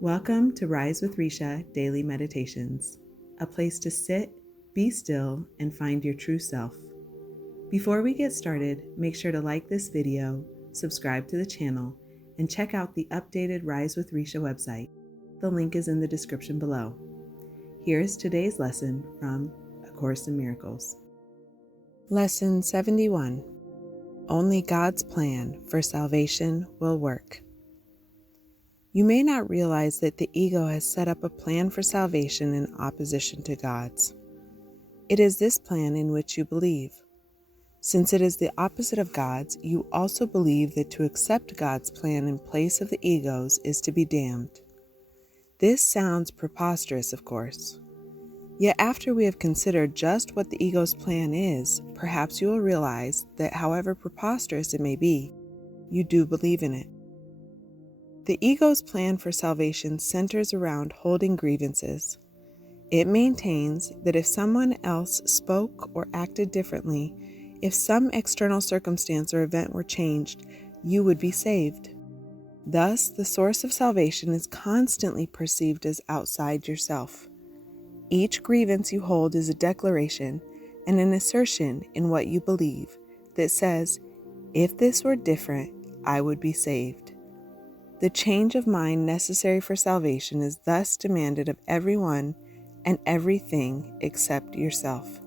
Welcome to Rise with Recia Daily Meditations, a place to sit, be still, and find your true self. Before we get started, make sure to like this video, subscribe to the channel, and check out the updated Rise with Recia website. The link is in the description below. Here is today's lesson from A Course in Miracles. Lesson 71. Only God's plan for salvation will work. You may not realize that the ego has set up a plan for salvation in opposition to God's. It is this plan in which you believe. Since it is the opposite of God's, you also believe that to accept God's plan in place of the ego's is to be damned. This sounds preposterous, of course. Yet after we have considered just what the ego's plan is, perhaps you will realize that however preposterous it may be, you do believe in it. The ego's plan for salvation centers around holding grievances. It maintains that if someone else spoke or acted differently, if some external circumstance or event were changed, you would be saved. Thus, the source of salvation is constantly perceived as outside yourself. Each grievance you hold is a declaration and an assertion in what you believe that says, if this were different, I would be saved. The change of mind necessary for salvation is thus demanded of everyone and everything except yourself.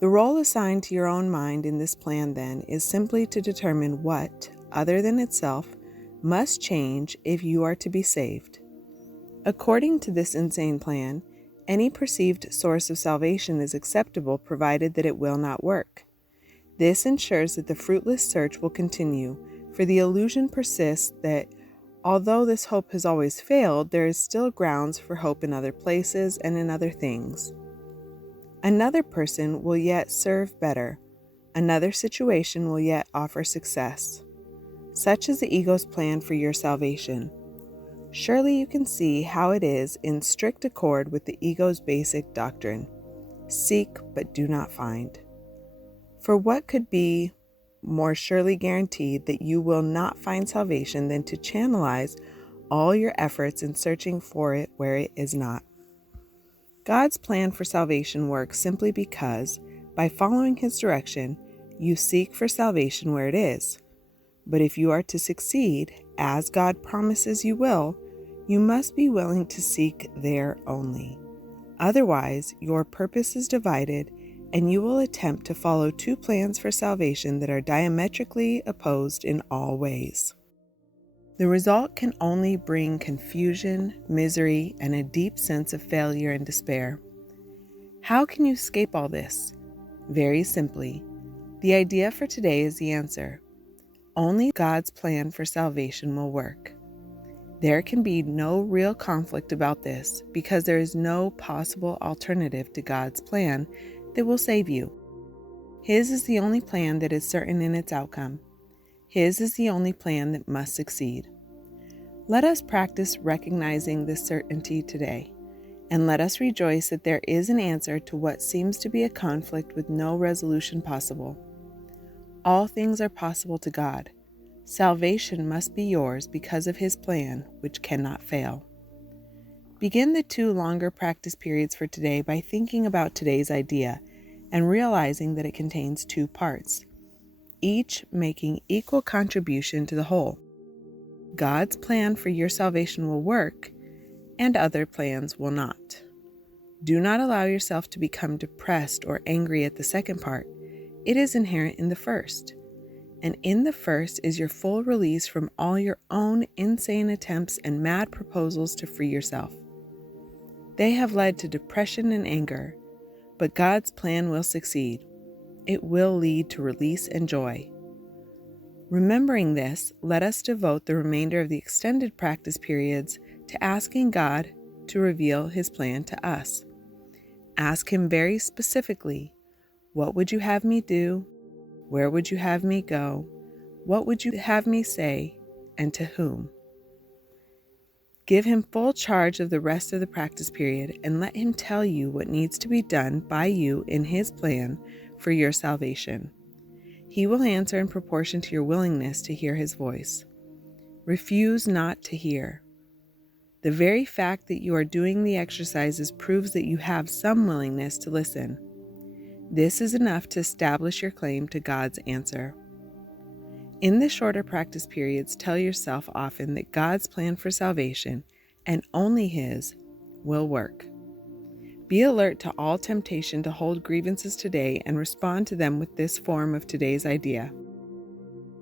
The role assigned to your own mind in this plan, then, is simply to determine what, other than itself, must change if you are to be saved. According to this insane plan, any perceived source of salvation is acceptable provided that it will not work. This ensures that the fruitless search will continue, for the illusion persists that, although this hope has always failed, there is still grounds for hope in other places and in other things. Another person will yet serve better. Another situation will yet offer success. Such is the ego's plan for your salvation. Surely you can see how it is in strict accord with the ego's basic doctrine: seek but do not find. For what could be more surely guaranteed that you will not find salvation than to channelize all your efforts in searching for it where it is not? God's plan for salvation works simply because, by following His direction, you seek for salvation where it is. But if you are to succeed, as God promises you will, you must be willing to seek there only. Otherwise, your purpose is divided, and you will attempt to follow two plans for salvation that are diametrically opposed in all ways. The result can only bring confusion, misery, and a deep sense of failure and despair. How can you escape all this? Very simply. The idea for today is the answer. Only God's plan for salvation will work. There can be no real conflict about this because there is no possible alternative to God's plan that will save you. His is the only plan that is certain in its outcome. His is the only plan that must succeed. Let us practice recognizing this certainty today, and let us rejoice that there is an answer to what seems to be a conflict with no resolution possible. All things are possible to God. Salvation must be yours because of His plan, which cannot fail. Begin the 2 longer practice periods for today by thinking about today's idea and realizing that it contains 2 parts, each making equal contribution to the whole. God's plan for your salvation will work, and other plans will not. Do not allow yourself to become depressed or angry at the second part. It is inherent in the first. And in the first is your full release from all your own insane attempts and mad proposals to free yourself. They have led to depression and anger, but God's plan will succeed. It will lead to release and joy. Remembering this, let us devote the remainder of the extended practice periods to asking God to reveal His plan to us. Ask Him very specifically, what would you have me do? Where would you have me go? What would you have me say? And to whom? Give Him full charge of the rest of the practice period and let Him tell you what needs to be done by you in His plan for your salvation. He will answer in proportion to your willingness to hear His voice. Refuse not to hear. The very fact that you are doing the exercises proves that you have some willingness to listen. This is enough to establish your claim to God's answer. In the shorter practice periods, tell yourself often that God's plan for salvation, and only His, will work. Be alert to all temptation to hold grievances today and respond to them with this form of today's idea.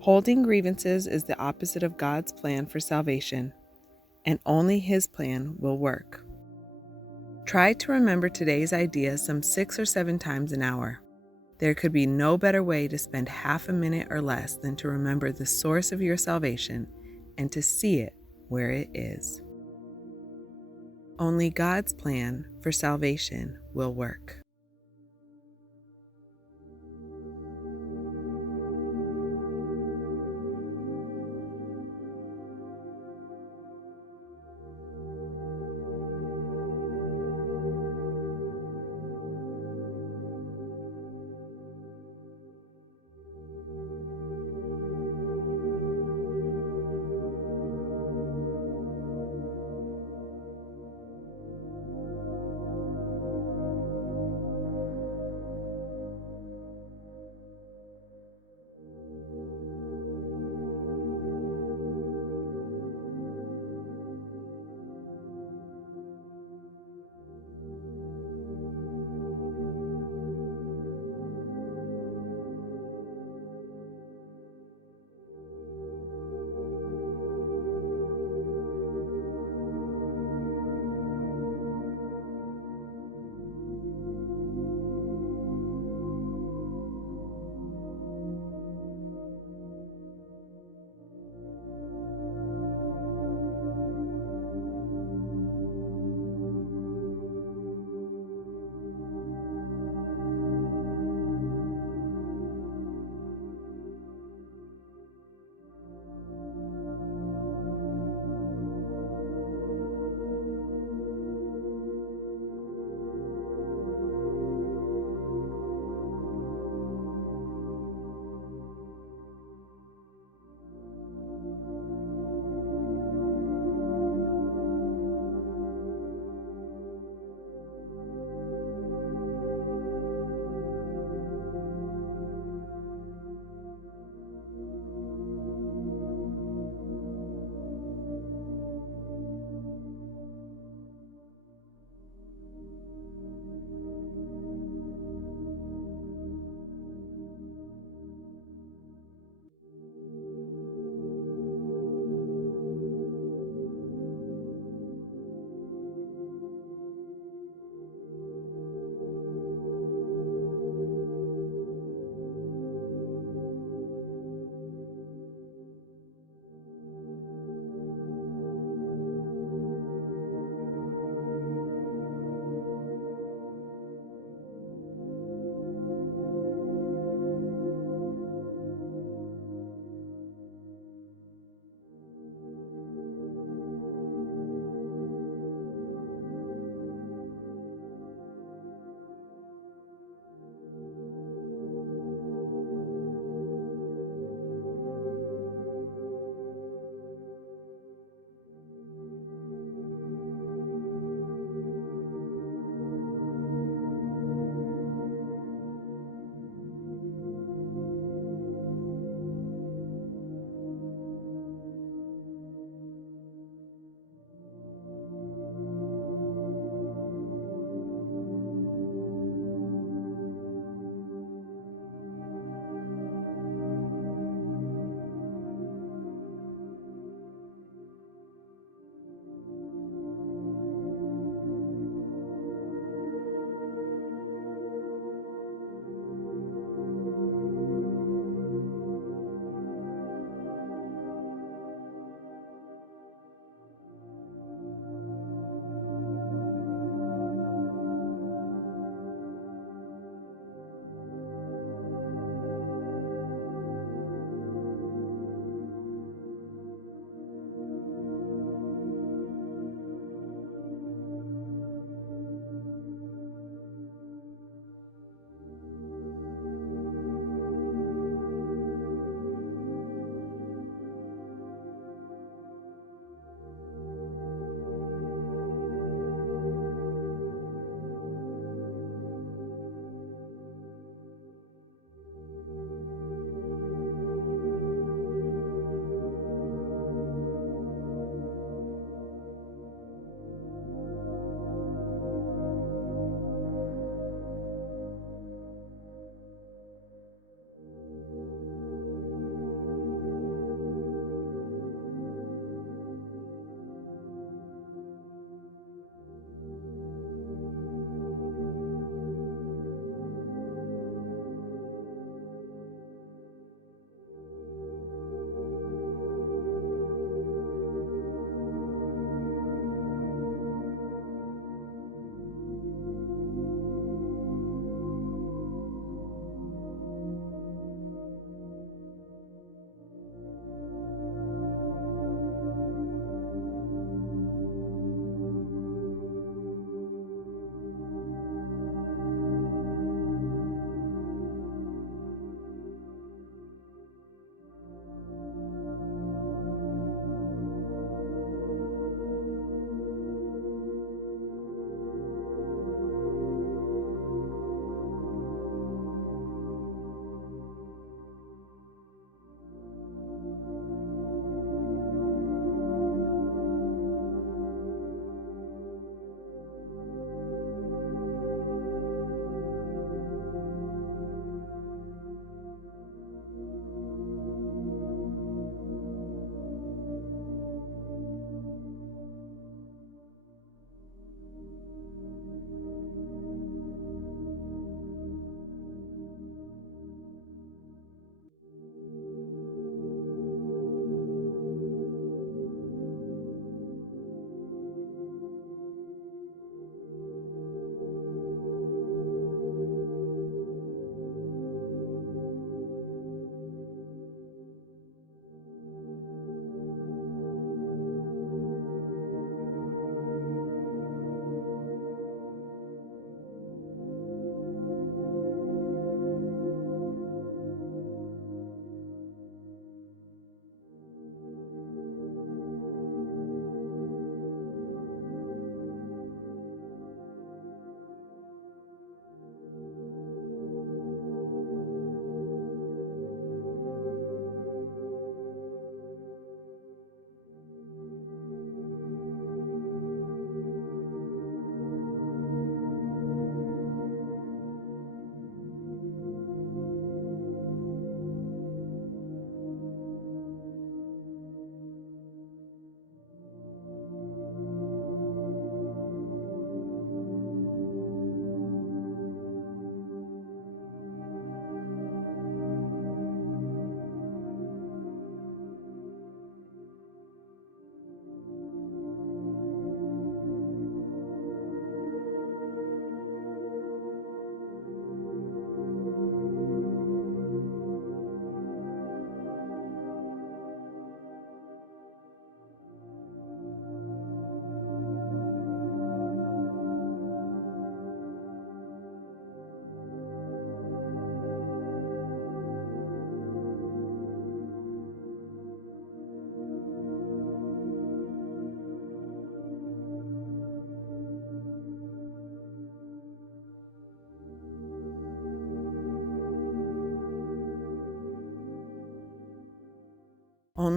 Holding grievances is the opposite of God's plan for salvation, and only His plan will work. Try to remember today's idea some 6 or 7 times an hour. There could be no better way to spend half a minute or less than to remember the source of your salvation and to see it where it is. Only God's plan for salvation will work.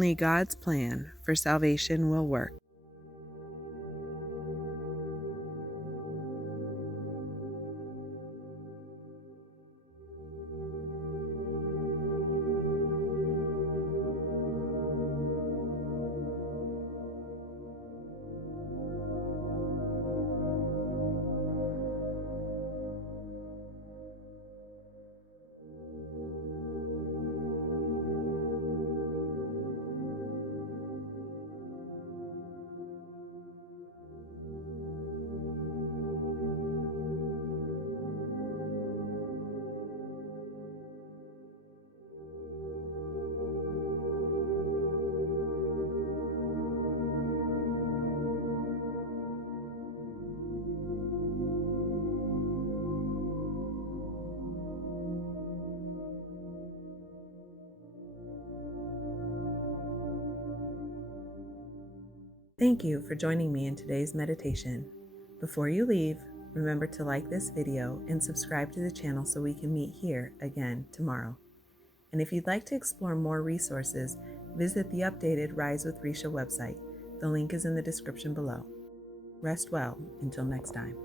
only God's plan for salvation will work. Thank you for joining me in today's meditation. Before you leave, remember to like this video and subscribe to the channel so we can meet here again tomorrow. And if you'd like to explore more resources, visit the updated Rise with Recia website. The link is in the description below. Rest well until next time.